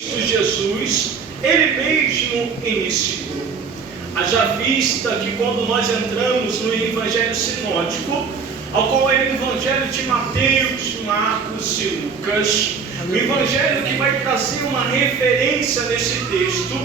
Jesus, Ele mesmo iniciou. Haja vista que quando nós entramos no Evangelho sinótico, ao qual é o Evangelho de Mateus, Marcos e Lucas, o Evangelho que vai trazer uma referência nesse texto,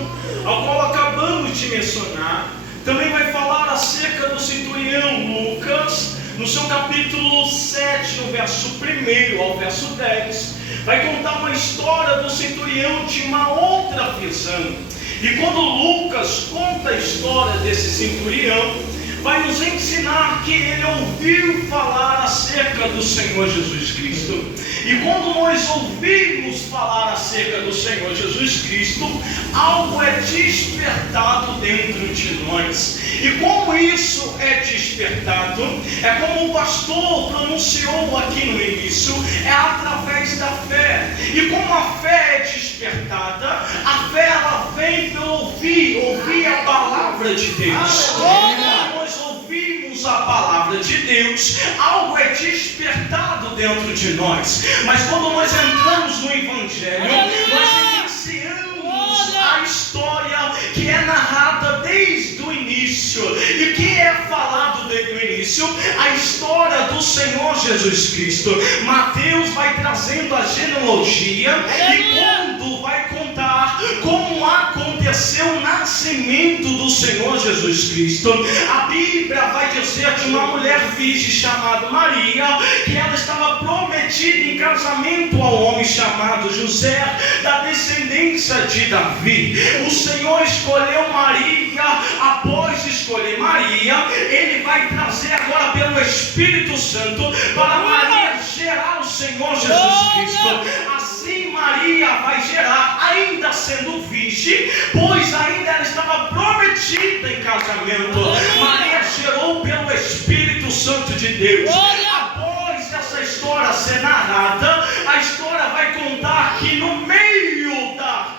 ao qual acabamos de mencionar, também vai falar acerca do centurião Lucas, no seu capítulo 7, no verso 1 ao verso 10, vai contar uma história do centurião de uma outra visão. E quando Lucas conta a história desse centurião, vai nos ensinar que ele ouviu falar acerca do Senhor Jesus Cristo. E quando nós ouvimos falar acerca do Senhor Jesus Cristo, algo é despertado dentro de nós. E como isso é despertado, é como o pastor pronunciou aqui no início, é através da fé. E como a fé é despertada, a fé ela vem pelo ouvir a palavra de Deus. Quando nós ouvimos a palavra de Deus, algo é despertado dentro de nós. Mas quando nós entramos no Evangelho, nós iniciamos a história que é narrada desde o início. E que é falado desde o início? A história do Senhor Jesus Cristo. Mateus vai trazendo a genealogia e quando vai contar como aconteceu o nascimento do Senhor Jesus Cristo, a Bíblia vai dizer de uma mulher virgem chamada Maria, que ela estava prometida em casamento ao homem chamado José, da descendência de Davi. O Senhor escolheu Maria. Após escolher Maria, Ele vai trazer agora pelo Espírito Santo para Maria gerar o Senhor Jesus Cristo. Assim Maria vai gerar, ainda sendo virgem, pois ainda ela estava prometida em casamento. Maria gerou pelo Espírito Santo de Deus. Após essa história ser narrada, a história vai contar que no meio da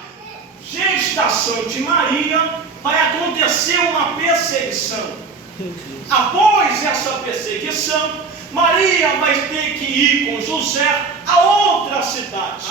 gestação de Maria vai acontecer uma perseguição. Após essa perseguição, Maria vai ter que ir com José a outra cidade.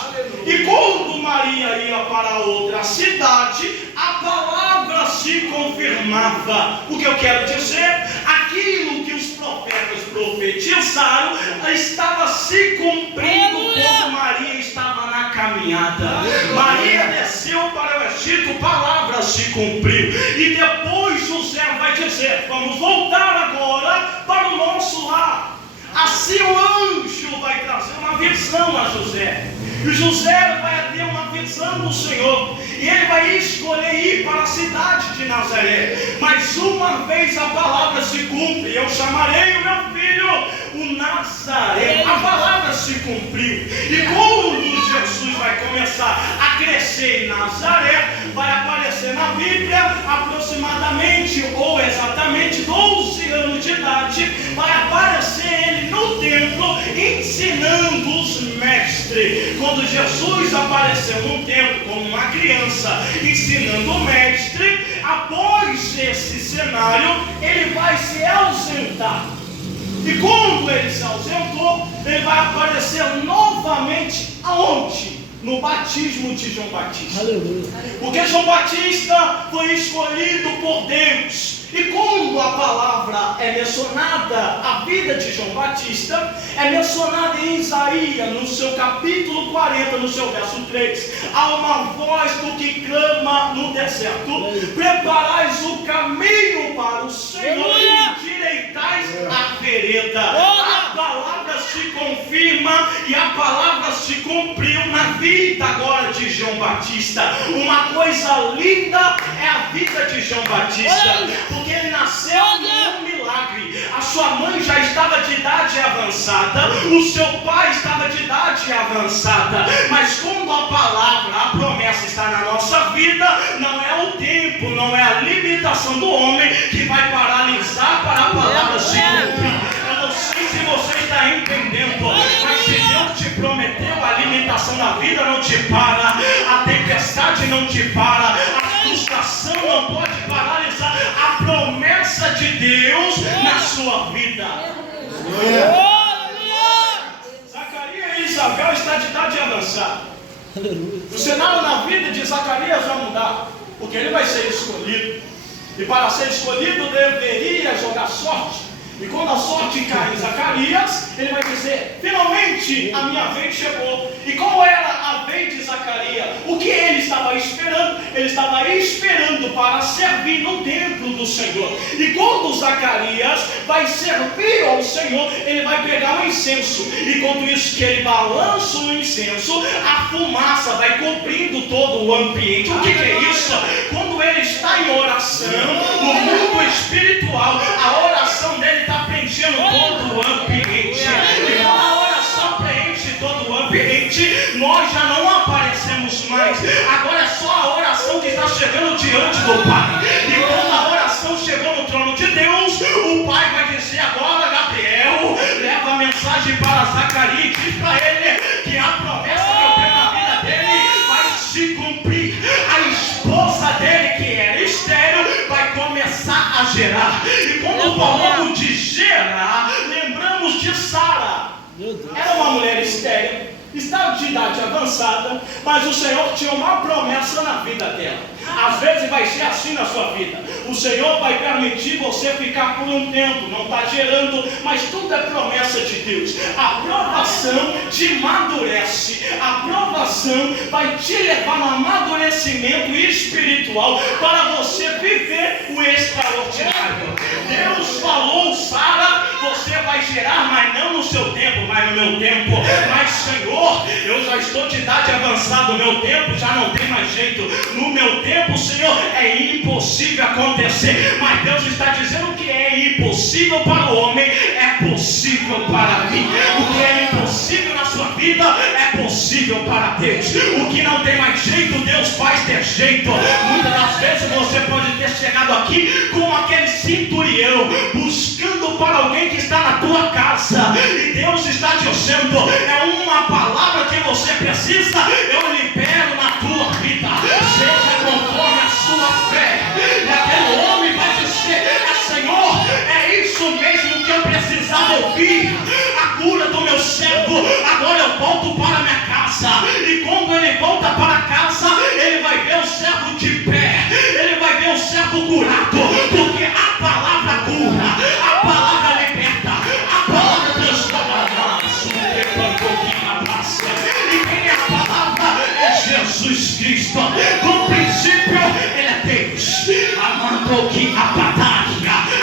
E quando Maria ia para outra cidade, a palavra se confirmava. O que eu quero dizer? Aquilo que os profetas profetizaram estava se cumprindo quando Maria estava na caminhada. Maria desceu para o Egito, palavra se cumpriu. E depois José vai dizer: vamos voltar agora para o nosso lar. Assim o anjo vai trazer uma visão a José. E José vai ter uma visão do Senhor. E ele vai escolher ir para a cidade de Nazaré. Mas uma vez a palavra se cumpre: eu chamarei o meu filho o Nazaré. A palavra se cumpriu. E quando Jesus vai começar a crescer em Nazaré, vai aparecer na Bíblia aproximadamente ou exatamente 12 anos de idade. Vai aparecer ele no templo ensinando os mestres. Quando Jesus apareceu no templo como uma criança ensinando o mestre, após esse cenário ele vai se ausentar. E quando ele se ausentou, ele vai aparecer novamente aonde? No batismo de João Batista. Aleluia. Porque João Batista foi escolhido por Deus. E quando a palavra é mencionada, a vida de João Batista é mencionada em Isaías, no seu capítulo 40, no seu verso 3. Há uma voz do que clama no deserto: preparais o caminho para o Senhor e endireitais a vereda. A palavra se confirma e a palavra se cumpriu na vida agora de João Batista. Uma coisa linda é a vida de João Batista, porque ele nasceu num milagre. A sua mãe já estava de idade avançada, o seu pai estava de idade avançada. Mas quando a palavra, a promessa está na nossa vida, não é o tempo, não é a limitação do homem que vai paralisar para a palavra se cumprir. Eu não sei se você está entendendo, mas se Deus te prometeu, a limitação da vida não te para, a tempestade não te para, a frustração não pode paralisar a promessa de Deus na sua vida. Zacarias e Isabel estão de idade avançada. O cenário na vida de Zacarias vai mudar, porque ele vai ser escolhido. E para ser escolhido deveria jogar sorte. E quando a sorte cai em Zacarias, ele vai dizer: finalmente a minha vez chegou. E qual era a vez de Zacarias? O que ele estava esperando? Ele estava esperando para servir no templo do Senhor. E quando Zacarias vai servir ao Senhor, ele vai pegar um incenso. E quando isso que ele balança o incenso, a fumaça vai cobrindo todo o ambiente. O que é isso? Quando ele está em oração, no mundo espiritual, a oração dele está preenchendo todo o ambiente. E quando a oração preenche todo o ambiente, nós já não aparecemos mais. Agora é só a oração que está chegando diante do Pai. E quando a oração chegou no trono de Deus, o Pai vai dizer agora: Gabriel, leva a mensagem para Zacarias e diz para ele que a promessa que eu tenho na vida dele vai se cumprir. A esposa dele, que era estéril, vai começar a gerar. E quando falamos de gerar, lembramos de Sara. Era uma mulher estéril, estava de idade avançada, mas o Senhor tinha uma promessa na vida dela. Às vezes vai ser assim na sua vida. O Senhor vai permitir você ficar por um tempo, não está gerando, mas tudo é promessa de Deus. A provação te amadurece. A provação vai te levar no amadurecimento espiritual para você viver o extraordinário. Deus falou: Sara, você vai gerar, mas não no seu tempo, mas no meu tempo. Mas Senhor, eu já estou de idade avançada, o meu tempo já não tem mais jeito. No meu tempo, Senhor, é impossível acontecer. Mas Deus está dizendo que é impossível para o homem, é possível para mim. O que é impossível na sua vida é possível para Deus. O que não tem mais jeito, Deus faz ter jeito. Muitas das vezes você pode ter chegado aqui como aquele centurião, buscando para alguém que está na tua casa. E Deus está dizendo: é uma palavra que você precisa, eu libero na tua vida. Seja conforme a sua fé. E aquele homem vai dizer: Senhor, é isso mesmo que eu precisava ouvir. A cura do meu servo. Agora eu volto para minha casa. E quando ele volta para casa, ele vai ver o servo de pé. Ele vai ver o servo curado. Porque a palavra cura, a palavra liberta, a palavra transforma. E quem é a palavra? É Jesus Cristo. No princípio ele é Deus. Amando que a batalha.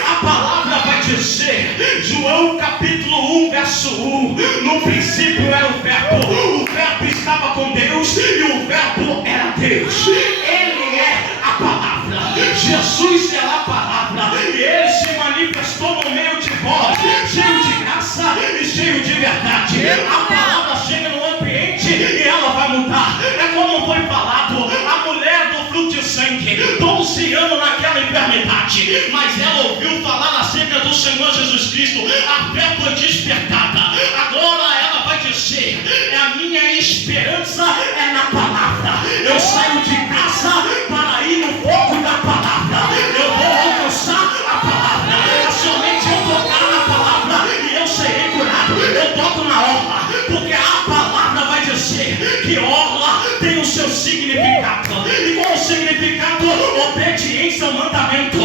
A palavra vai dizer, João capítulo 1 verso 1: no princípio era o verbo estava com Deus e o verbo era Deus. Ele é a palavra. Jesus é a palavra. E ele se manifestou no meio de vós, cheio de graça e cheio de verdade. A palavra chega no ambiente e ela vai mudar. É como foi falado: a mulher do fluxo de sangue, 12 anos naquela enfermidade, mas ela ouviu falar acerca do Senhor Jesus Cristo. A fé foi despertada. Agora ela vai dizer: a minha esperança é na palavra. Eu saio de casa para ir no foco da palavra. Eu vou alcançar a palavra. Somente eu tocar na palavra e eu serei curado. Eu toco na orla, porque a palavra vai dizer que orla tem o seu significado. E qual o significado? Obediência ao mandamento.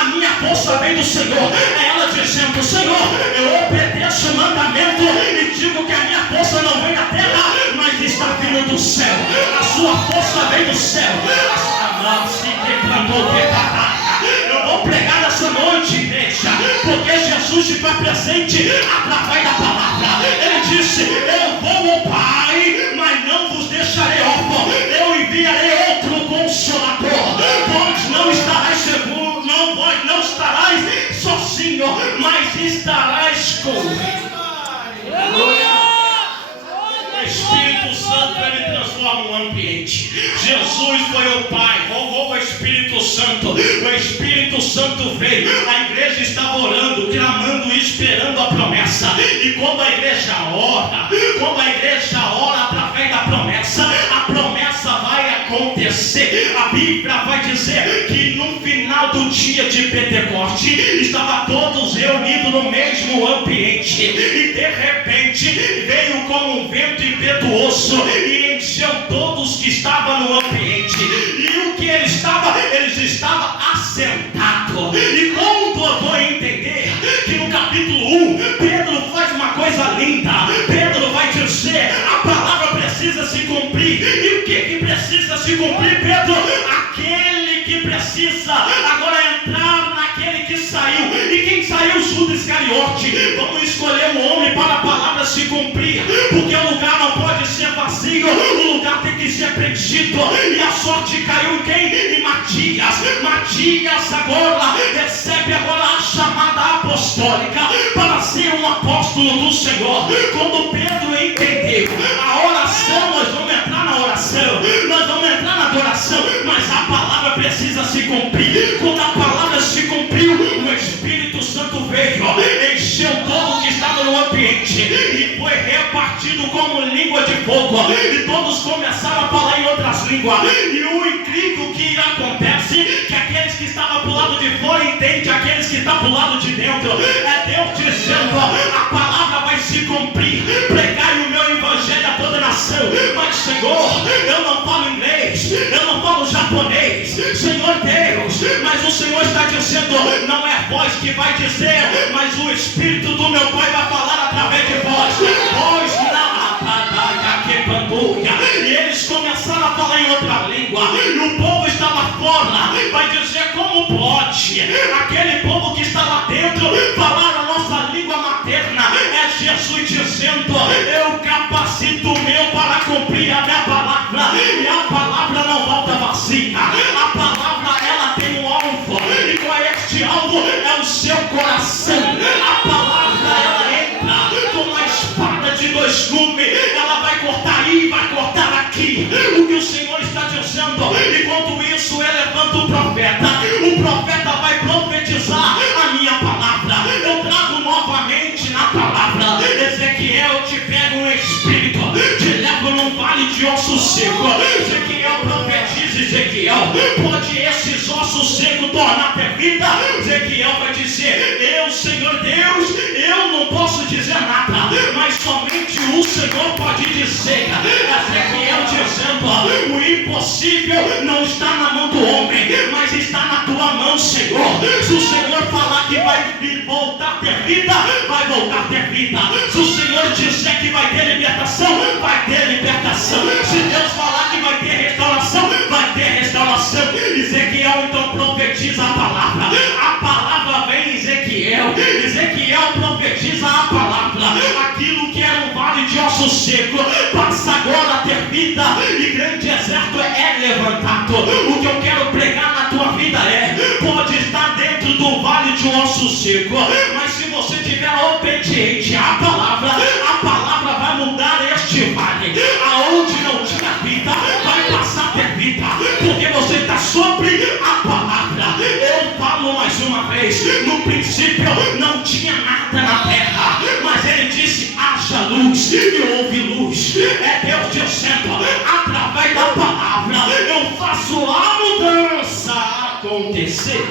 A minha força vem do Senhor. É ela dizendo: Senhor, eu obedeço o mandamento e digo que a minha força não vem da terra, mas está vindo do céu. A sua força vem do céu. Eu vou pregar nessa noite, igreja, porque Jesus se faz presente através da palavra. Ele disse: eu vou ao Pai, mas não vos deixarei órfão. Eu enviarei outro Consolador. Vós não estarás seguro, vós não estarás sozinho, mas estarás comigo. O Espírito Santo, ele transforma o ambiente. Jesus foi o Pai, voltou o Espírito Santo. O Espírito Santo veio. A igreja estava orando, clamando e esperando a promessa. E quando a igreja ora através da promessa, a promessa vai acontecer. A Bíblia vai dizer que no final do dia de Pentecoste estavam todos reunidos no mesmo ambiente. E de repente veio como um vento impetuoso e encheu todos que estavam no ambiente. E o que eles estavam assentados. E quando eu vou entender que no capítulo 1, Pedro faz uma coisa linda. Pedro vai dizer, a palavra precisa se cumprir. E o que precisa se cumprir, Pedro? Aquele que precisa agora entrar naquele que saiu. E quem saiu? Judas Iscariote. Vamos escolher um homem para a palavra se cumprir, porque o lugar não pode ser vazio, o lugar tem que ser preenchido. E a sorte caiu em quem? Em Matias. Matias agora recebe agora a chamada apostólica para ser um apóstolo do Senhor. Quando Pedro entendeu a oração, nós vamos entrar na oração, nós vamos entrar na adoração, mas a palavra precisa se cumprir. Quando a palavra se cumpriu, o Espírito Santo veio, encheu todo que estava no ambiente e foi repartido como língua de fogo, e todos começaram a falar em outras línguas. E o incrível que acontece, que aqueles que estavam para o lado de fora entendem aqueles que estão para o lado de dentro. É Deus dizendo, a palavra vai se cumprir. Pregai o meu evangelho a toda nação. Mas Senhor, eu não falo inglês, eu não falo japonês, Senhor Deus, mas o Senhor está dizendo, não é voz que vai dizer, mas o Espírito do meu Pai vai falar através de vós. Vós na e eles começaram a falar em outra língua, e o povo estava fora. Vai dizer, como pode aquele povo que está lá dentro falar a nossa língua materna? É Jesus dizendo, eu capacito o meu para cumprir a minha palavra, e a palavra não volta vazia. A palavra, ela tem um alvo, e qual é este alvo? É o seu coração. A palavra, ela entra como a espada de dois gumes, ela vai cortar aí, vai cortar aqui. O que o Senhor está dizendo, enquanto isso ele levanta o profeta vai profetizar a minha palavra. Eu trago novamente na palavra, Ezequiel, te pega um espírito, te leva num vale de ossos secos. Ezequiel profetiza, Ezequiel, pode esses ossos secos tornar ter vida? Ezequiel vai dizer, eu, Senhor Deus, eu não posso dizer nada, mas somente o Senhor pode dizer. Ezequiel dizendo, o impossível não está na mão do homem, mas está na tua mão, Senhor. Se o Senhor falar que vai voltar a ter vida, vai voltar a ter vida. Se o Senhor disser que vai ter libertação, vai ter libertação. Se Deus falar que vai ter restauração, vai ter restauração. Ezequiel então profetiza a palavra. A palavra vem em Ezequiel. Ezequiel profetiza a palavra. Aquilo que era um vale de ossos secos passa agora a ter vida, e grande exército é levantado. O que eu quero pregar na tua vida pode estar dentro do vale de um osso seco, mas se você tiver obediente à palavra, a palavra vai mudar este vale. Aonde não tinha vida, vai passar a ter vida, porque você está sobre a palavra. Eu falo mais uma vez, no princípio não tinha nada na terra, mas ele disse, haja luz, e houve luz. É Deus dizendo, através da palavra eu faço a mudança acontecer.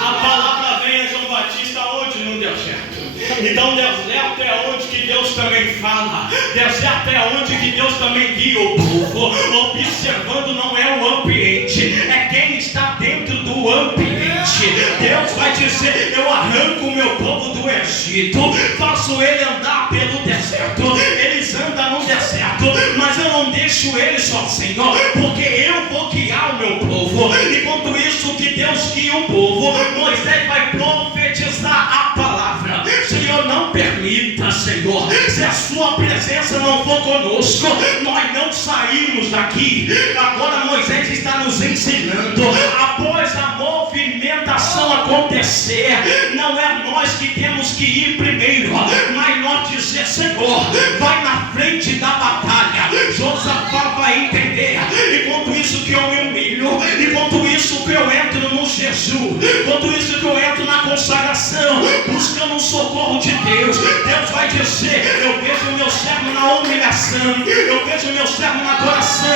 A palavra vem a João Batista onde não deu certo. Então deserto é onde que Deus também fala. Deserto é onde que Deus também guia o povo. Observando não é o ambiente, é quem está dentro do ambiente. Deus vai dizer, eu arranco o meu povo do Egito, faço ele andar pelo deserto. Eles andam no deserto, mas eu não deixo eles sozinhos, porque eu vou guiar o meu povo. Enquanto isso que Deus guia o povo, Moisés vai profetizar a palavra. Senhor, não permita, Senhor, se a sua presença não for conosco, nós não saímos daqui. Agora Moisés está nos ensinando, após a movimentação acontecer, não é nós que temos que ir primeiro, mas nós dizer, Senhor, vai na frente da batalha. Josafá vai entender, enquanto isso que eu me humilho, enquanto isso que eu entro no jejum, enquanto isso que eu entro na consagração, buscando o socorro de Deus, Deus vai dizer, eu vejo o meu servo na humilhação, eu vejo o meu servo na adoração.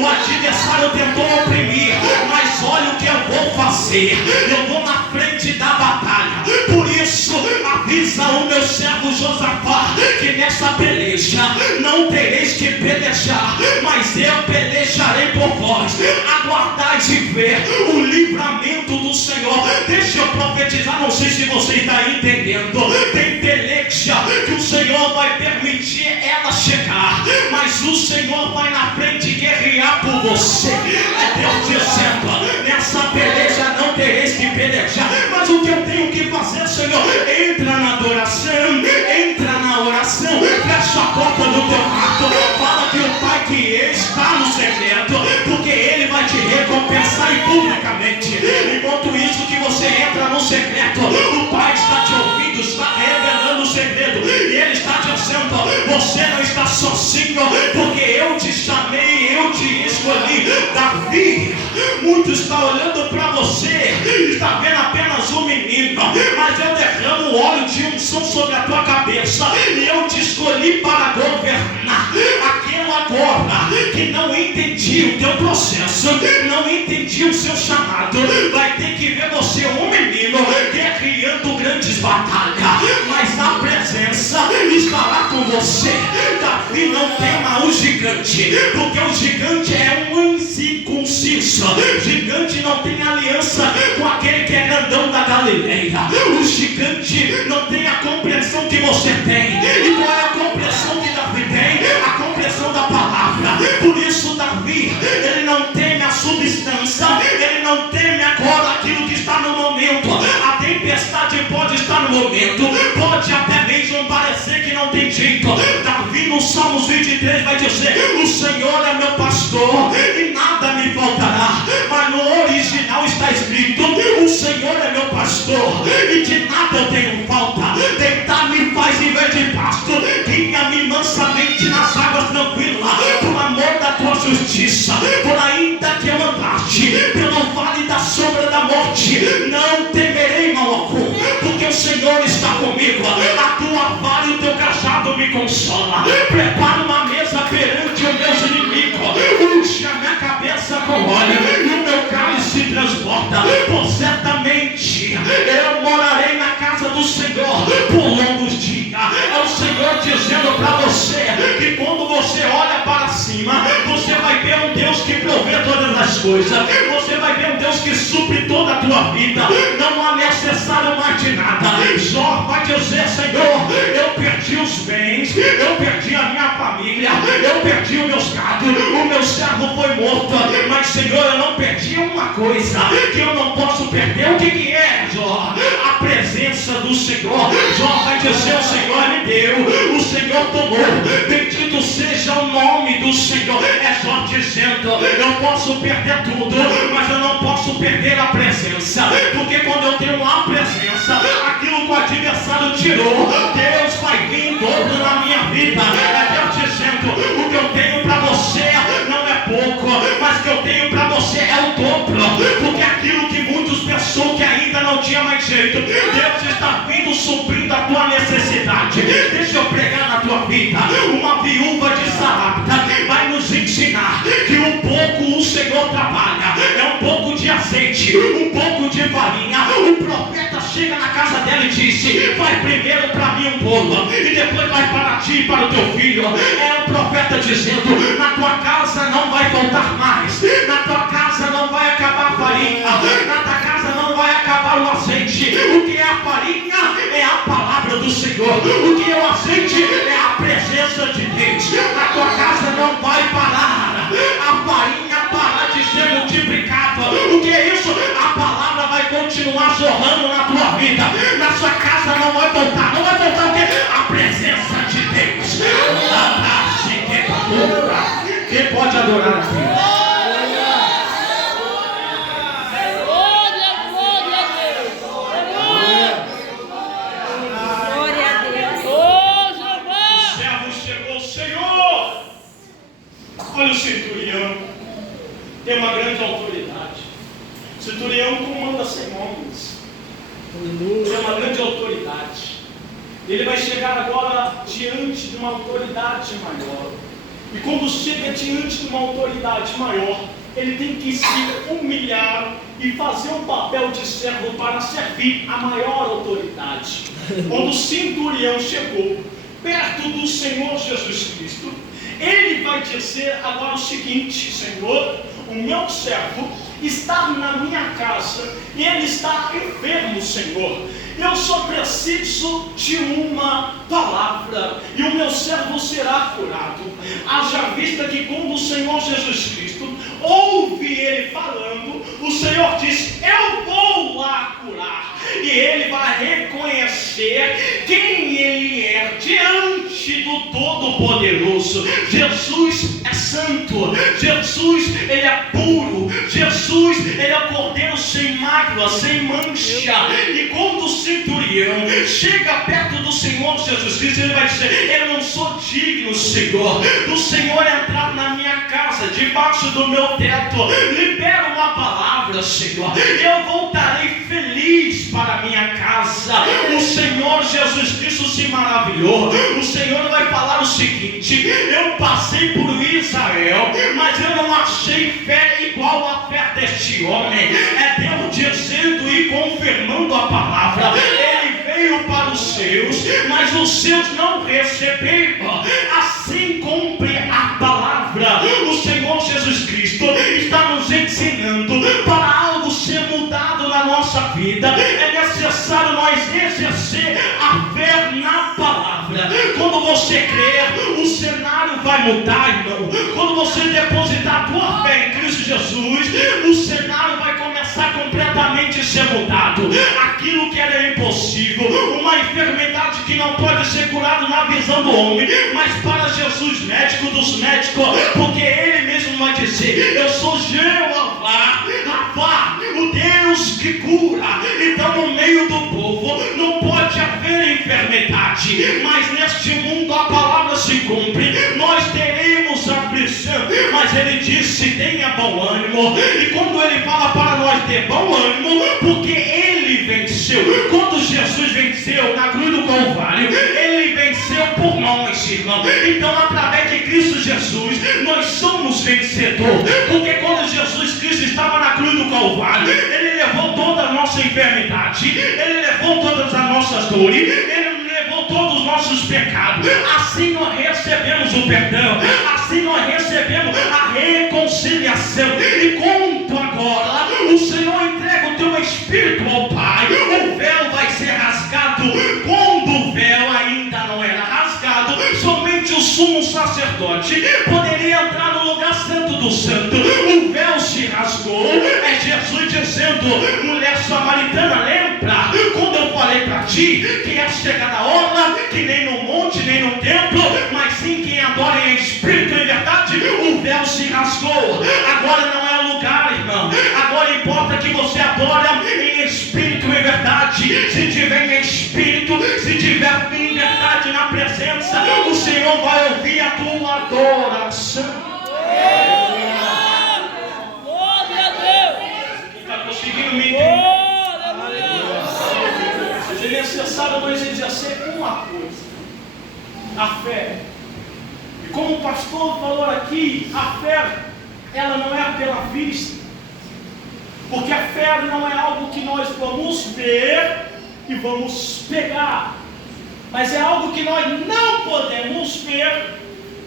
O adversário tentou oprimir, mas olha o que eu vou fazer, eu vou na frente da batalha. Por isso isso, avisa o meu servo Josafá que nessa peleja não tereis que pelejar, mas eu pelejarei por vós. Aguardais e ver o livramento do Senhor. Deixa eu profetizar, não sei se você está entendendo. Tem peleja que o Senhor vai permitir ela chegar, mas o Senhor vai na frente guerrear por você. É Deus dizendo: nessa peleja não tereis que pelejar, mas o que eu tenho que fazer, Senhor? Entra na adoração, entra na oração, fecha a porta do teu quarto, fala que o Pai que está no secreto, porque Ele vai te recompensar publicamente. Enquanto isso que você entra no secreto, o Pai está te ouvindo, está revelando o segredo, e Ele está dizendo: você não está sozinho, porque eu te chamei, eu te escolhi. Davi, muitos estão olhando para você, está vendo apenas um menino, mas eu derramo óleo de unção sobre a tua cabeça, e eu te escolhi para governar. Aquele agora que não entendia o teu processo, não entendia o seu chamado, vai ter que ver você, um menino, guerreando grandes batalhas, mas a presença estará com você. Davi, não tema o gigante, porque o gigante é um incircunciso. O gigante não tem aliança com aquele que é grandão da Galileia. O gigante não tem a compreensão que você tem. E qual é a compreensão que Davi tem? A compreensão da palavra. Por isso Davi, ele não teme a substância, ele não teme agora aquilo que está no momento. A tempestade pode estar no momento, pode até mesmo parecer que não tem jeito. Davi no Salmos 23 vai dizer: o Senhor é meu pastor e nada me faltará. Mas no original está escrito: o Senhor é meu pastor e de nada eu tenho falta. Deitar-me faz em vez de pasto, guia-me mansamente nas águas tranquilas. Por amor da tua justiça, por ainda que eu andaste pelo vale da sombra da morte, não temerei mal algum, porque o Senhor está comigo. A tua vara e o teu cajado me consola. Prepara uma mesa perante os meus inimigos, unge a minha cabeça com óleo e o meu cálice transborda. Por certamente eu morarei na casa do Senhor por longos dias. É o Senhor dizendo para você que quando você olha para cima, você vai ver um Deus que provê todas as coisas, você vai ver um Deus que supre toda a tua vida. Não há necessário mais de nada. Jó vai dizer: Senhor, eu perdi os bens, eu perdi a minha família, eu perdi os meus gados, o meu servo foi morto, mas Senhor, eu não perdi uma coisa que eu não posso perder. O que é, Jó? A presença do Senhor. Jó vai dizer: o Senhor me deu, o Senhor tomou, bendito seja o nome do Senhor. É Jó dizendo: eu posso perder tudo, mas eu não posso perder a presença, porque quando eu tenho a presença, aquilo que o adversário tirou, Deus vai vir em dobro na minha vida. É Deus dizendo: o que eu tenho para você não é pouco, mas o que eu tenho para você é o dobro, porque aquilo que muitos pensou que ainda não tinha mais jeito, Deus está vindo suprindo a tua necessidade. Deixa eu pregar na tua vida. Uma viúva de Sarapta vai nos ensinar que um pouco o Senhor trabalha, é um pouco de azeite, um pouco de farinha. O profeta chega na casa dela e disse: vai primeiro para mim um pouco, e depois vai para ti e para o teu filho. É o profeta dizendo: na tua casa não vai faltar mais, na tua casa não vai acabar a farinha, na tua casa não vai acabar o azeite. O que é a farinha? É a palavra do Senhor. O que é o azeite? É a presença de Deus. Na tua casa não vai parar a farinha, parar de ser multiplicada. O que é isso? A palavra vai continuar jorrando na tua vida. Na sua casa não vai voltar. Não vai voltar o quê? A presença de Deus. Quem pode adorar aqui? Olha o centurião, tem uma grande autoridade. O centurião comanda 100 homens, tem uma grande autoridade. Ele vai chegar agora diante de uma autoridade maior. E quando chega diante de uma autoridade maior, ele tem que se humilhar e fazer um papel de servo para servir a maior autoridade. Quando o centurião chegou perto do Senhor Jesus Cristo, ele vai dizer agora o seguinte: Senhor, o meu servo está na minha casa e ele está enfermo, Senhor. Eu só preciso de uma palavra e o meu servo será curado. Haja vista que quando o Senhor Jesus Cristo ouve ele falando, o Senhor diz: eu vou lá curar. E ele vai reconhecer quem ele é diante do Todo-Poderoso. Jesus é santo, Jesus ele é puro, Jesus ele é o Cordeiro sem mácula, sem mancha. E quando o centurião chega perto do Senhor Jesus Cristo, ele vai dizer: eu não sou digno, Senhor, do Senhor entrar na minha casa, debaixo do meu teto. Libera uma palavra, Senhor, eu voltarei feliz para a minha casa. O Senhor Jesus Cristo se maravilhou. O Senhor vai falar o seguinte: eu passei por Israel, mas eu não achei fé igual a fé deste homem. É Deus dizendo e confirmando a palavra. Ele veio para os seus, mas os seus não receberam. Assim cumpre a palavra. O Senhor Jesus Cristo está nos ensinando: para algo ser mudado na nossa vida, é necessário nós exercer a fé na palavra. Quando você crer, o cenário vai mudar, irmão. Quando você depositar a tua fé em Cristo Jesus, o cenário vai começar completamente a ser mudado. Aquilo que era impossível, uma enfermidade que não pode ser curada na visão do homem, mas para Jesus, médico dos médicos, porque ele mesmo vai dizer: eu sou Jeová, Rapá, o Deus que cura. Então no meio do povo não pode haver enfermidade, mas neste mundo a palavra se cumpre. Nós teremos aflição, mas ele disse: tenha bom ânimo. E quando ele fala para nós ter bom ânimo, porque ele venceu. Quando Jesus venceu na cruz do Calvário, ele venceu por nós, irmão. Então através de Cristo Jesus nós somos vencedores, porque quando Jesus Cristo estava na cruz do Calvário, ele levou toda a nossa enfermidade, ele levou todas as nossas dores, ele levou todos os nossos pecados. Assim nós recebemos o perdão, assim nós recebemos a reconciliação. E quando agora o Senhor entrega o teu Espírito ao Pai, o véu vai ser rasgado. Quando o véu ainda não era rasgado, somente o sumo sacerdote poderia entrar no lugar santo do santo. O véu se rasgou. É Jesus dizendo: mulher samaritana, lembra quando eu falei para ti que é chegada a hora que nem no monte nem no templo, mas sim quem adora em espírito e em verdade? O véu se rasgou. Agora não é lugar, irmão. Agora importa que você adora em espírito e verdade. Se tiver em espírito, se tiver em verdade na presença, o Senhor vai ouvir a tua adoração. Está conseguindo me entender? É necessário nós exercer uma coisa: a fé. E como o pastor falou aqui, a fé, ela não é pela vista, porque a fé não é algo que nós vamos ver e vamos pegar, mas é algo que nós não podemos ver,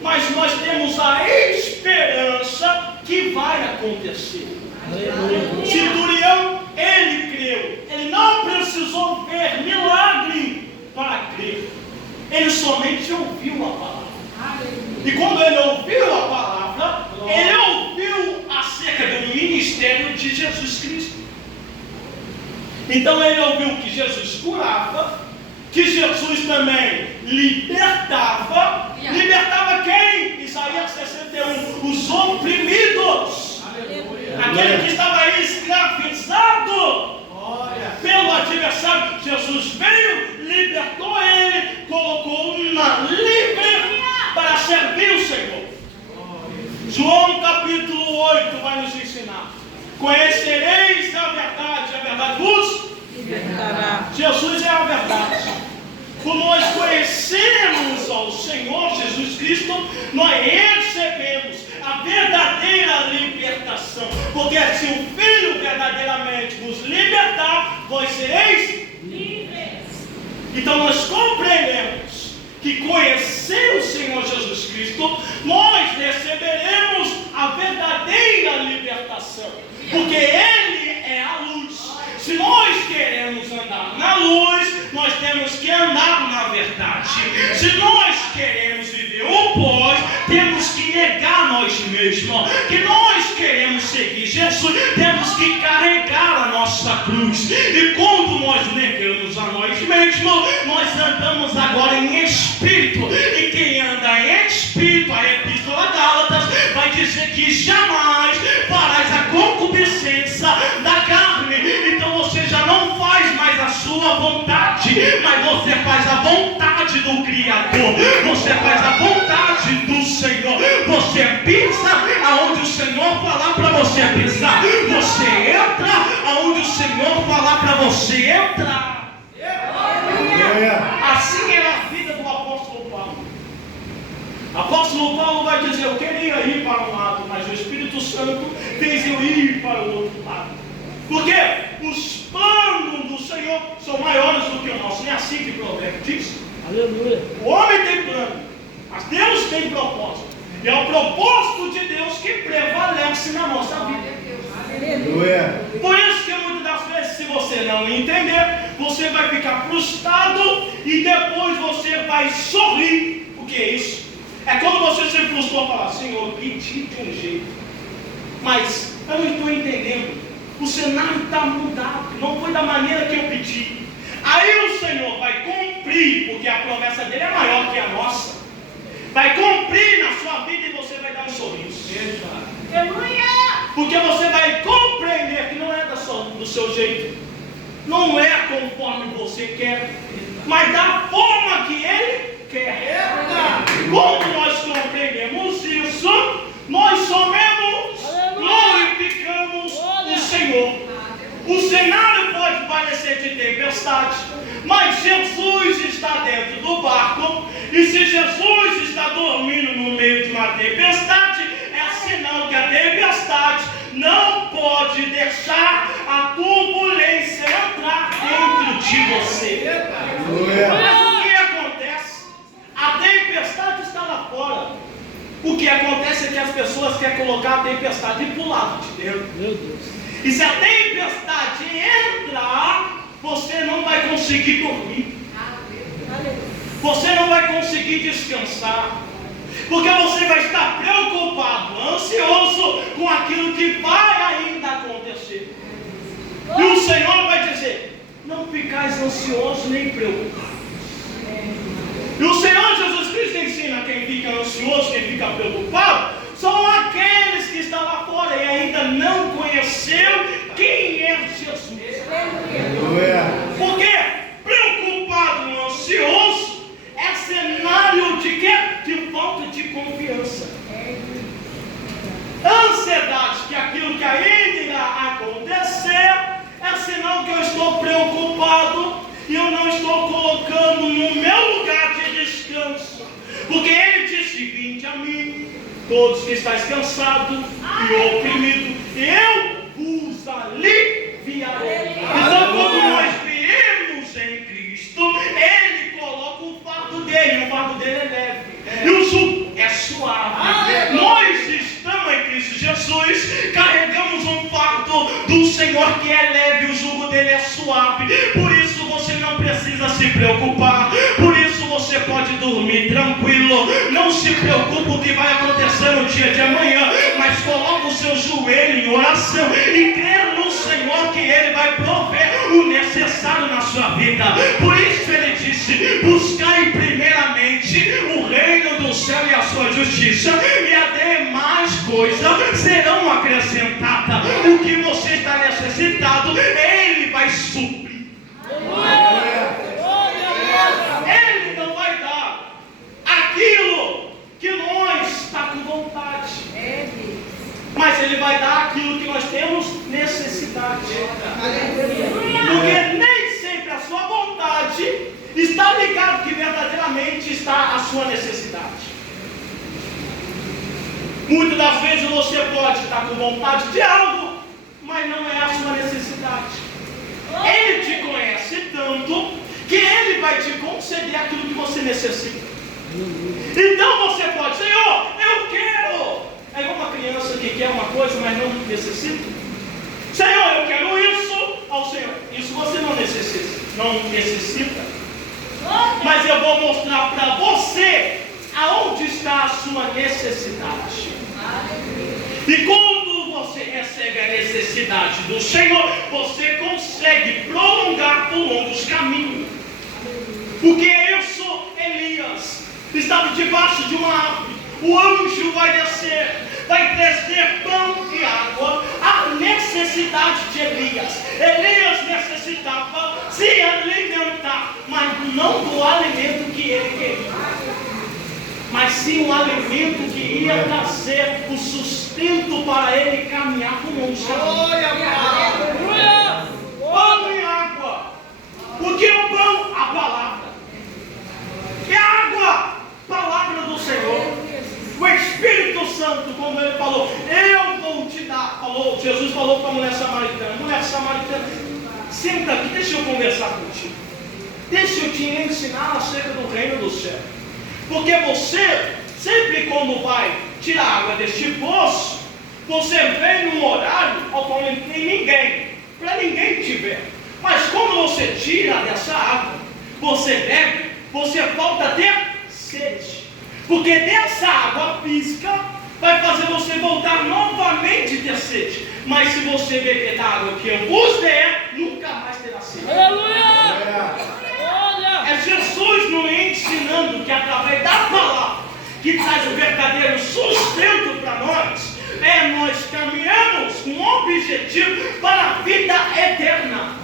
mas nós temos a esperança que vai acontecer. Centurião, ele creu, ele não precisou ver milagre para crer, ele somente ouviu a palavra. E quando ele ouviu a palavra, ele ouviu acerca do ministério de Jesus Cristo. Então ele ouviu que Jesus curava, que Jesus também libertava. Libertava quem? Isaías 61, os oprimidos. Aquele que estava escravizado pelo adversário. Jesus veio, libertou ele, colocou uma livre para servir o Senhor. João capítulo 8 vai nos ensinar: conhecereis a verdade vos libertará. Jesus é a verdade. Quando nós conhecemos ao Senhor Jesus Cristo, nós recebemos a verdadeira libertação. libertação. Porque se o Filho verdadeiramente vos libertar, vós sereis livres. Então nós compreendemos que conhecendo o Senhor Jesus Cristo, nós receberemos a verdadeira libertação. Porque Ele é a luz. Se nós queremos andar na luz, nós temos que andar na verdade. Se nós queremos viver o pós, temos que negar nós mesmos. Que nós queremos seguir Jesus, temos que carregar a nossa cruz. E quando nós negamos a nós mesmos, nós andamos agora em espírito. E quem anda em espírito, a Epístola Gálatas vai dizer que jamais farás a concupiscência da carne. Então você já não faz mais a sua vontade, mas você faz a vontade do Criador. Você faz a vontade do Senhor. Você pisa aonde o Senhor falar para você pisar. Você entra aonde o Senhor falar para você entrar. Assim era a vida do apóstolo Paulo. O apóstolo Paulo vai dizer: eu queria ir para um lado, mas o Espírito Santo fez eu ir para o outro lado. Porque os planos do Senhor são maiores do que o nosso. Não é assim que o provérbio diz? Aleluia. O homem tem plano, mas Deus tem propósito. E é o propósito de Deus que prevalece na nossa vida. Aleluia. Por isso que muitas das vezes, se você não entender, você vai ficar frustrado e depois você vai sorrir. O que é isso? É quando você se frustrou e fala: Senhor, pedi de um jeito, mas eu não estou entendendo. O cenário está mudado, não foi da maneira que eu pedi. Aí o Senhor vai cumprir, porque a promessa dele é maior que a nossa. Vai cumprir na sua vida e você vai dar um sorriso. Porque você vai compreender que não é do seu jeito, não é conforme você quer, mas da forma que Ele quer. Quando nós compreendemos isso, nós somos, glorificamos o Senhor. O cenário pode parecer de tempestade, mas Jesus está dentro do barco. E se Jesus está dormindo no meio de uma tempestade, é sinal que a tempestade não pode deixar a turbulência entrar dentro de você. Mas o que acontece? A tempestade está lá fora. O que acontece é que as pessoas querem colocar a tempestade para o lado de dentro. Meu Deus. E se a tempestade entrar, você não vai conseguir dormir. Você não vai conseguir descansar. Porque você vai estar preocupado, ansioso com aquilo que vai ainda acontecer. E o Senhor vai dizer: não ficais ansiosos nem preocupados. E o Senhor Jesus Cristo ensina: quem fica ansioso, quem fica preocupado, são aqueles que estão lá fora e ainda não conheceu quem é Jesus. Porque preocupado e ansioso é cenário de quê? De falta de confiança. Ansiedade, que aquilo que ainda irá acontecer, é sinal que eu estou preocupado e eu não estou colocando no meu lugar de descanso. Porque Ele disse: vinde a mim, todos que estáis cansados e oprimidos, eu vos aliviarei. Então, quando nós viemos em Cristo, Ele coloca o fardo dele. O fardo dele é leve e o jugo é suave. Nós estamos em Cristo Jesus, carregamos um fardo do Senhor que é leve, o jugo dele é suave. Por isso você não precisa se preocupar. Por isso você pode dormir tranquilo. Não se preocupe com o que vai acontecer no dia de amanhã, mas coloque o seu joelho em oração e crê no Senhor que Ele vai prover o necessário na sua vida. Por isso Ele disse: buscai primeiramente o reino do céu e a sua justiça, e as demais coisas serão acrescentadas. O que você está necessitado, Ele vai suprir. Ele não vai dar aquilo que nós está com vontade, mas Ele vai dar aquilo que nós temos necessidade. Porque nem sempre a sua vontade está ligado que verdadeiramente está a sua necessidade. Muitas das vezes você pode estar com vontade de algo, mas não é a sua necessidade. Ele te conhece tanto que Ele vai te conceder aquilo que você necessita. Então você pode, Senhor, eu quero. É igual uma criança que quer uma coisa, mas não necessita. Senhor, eu quero isso. Ao Senhor, isso você não necessita. Mas eu vou mostrar para você aonde está a sua necessidade. E quando você recebe a necessidade do Senhor, você consegue prolongar por longos caminhos. Porque Elias estava debaixo de uma árvore. O anjo vai descer, vai trazer pão e água. A necessidade de Elias. Elias necessitava se alimentar, mas não do alimento que ele queria, mas sim um alimento que ia trazer o sustento para ele caminhar com um pão e água. O que é o pão? A palavra. E a água? Palavra do Senhor. O Espírito Santo, como ele falou, eu vou te dar. Jesus falou para a mulher samaritana: mulher samaritana, senta aqui, deixa eu conversar contigo. Deixa eu te ensinar acerca do reino do céu. Porque você, sempre quando vai tirar água deste poço, você vem num horário ao qual não tem ninguém, para ninguém te ver. Mas quando você tira dessa água, você bebe, você volta a ter sede. Porque dessa água pisca vai fazer você voltar novamente a ter sede. Mas se você beber da água que eu vos der, nunca mais terá sede. Aleluia! É Jesus nos ensinando que através da palavra, que traz o verdadeiro sustento para nós, nós caminhamos com um objetivo para a vida eterna.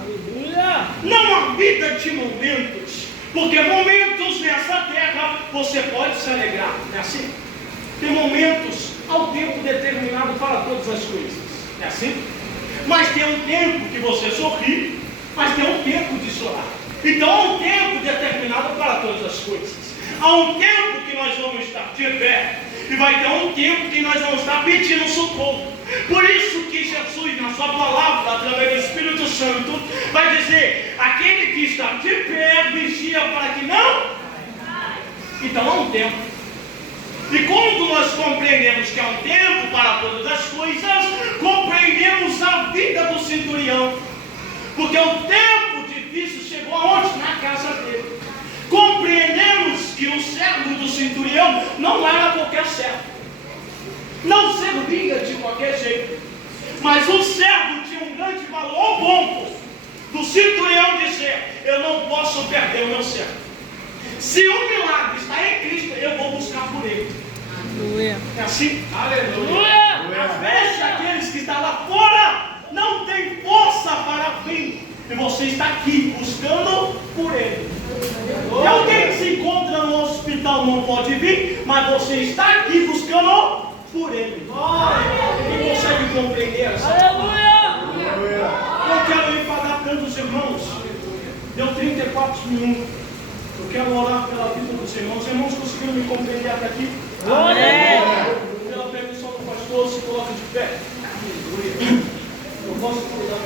Não a vida de momentos, porque momentos nessa terra você pode se alegrar, não é assim? Tem momentos ao tempo determinado para todas as coisas, não é assim? Mas tem um tempo que você sorri, mas tem um tempo de chorar. Então há um tempo determinado para todas as coisas. Há um tempo que nós vamos estar de pé, e vai ter um tempo que nós vamos estar pedindo socorro. Por isso que Jesus, na sua palavra, através do Espírito Santo, vai dizer: aquele que está de pé, vigia para que não. Então há um tempo. E quando nós compreendemos que há um tempo para todas as coisas, compreendemos a vida do centurião. Porque o tempo difícil chegou aonde? Na casa dele. Compreendemos que o servo do centurião não era qualquer servo, não servia de qualquer jeito, mas o servo tinha um grande valor, ao ponto do centurião dizer: eu não posso perder o meu servo. Se o milagre está em Cristo, eu vou buscar por ele. Aleluia. É assim? Aleluia. Às vezes aqueles que estão lá fora não têm força para vir, e você está aqui buscando por ele. E alguém que se encontra no hospital não pode vir, mas você está aqui buscando por ele. Quem consegue compreender essa? Aleluia! Eu quero ir pagar tantos irmãos. Deu 34 minutos. Eu quero orar pela vida dos irmãos. Os irmãos conseguiram me compreender até aqui? Amém! Pela permissão do pastor, se coloca de pé. Eu posso cuidar,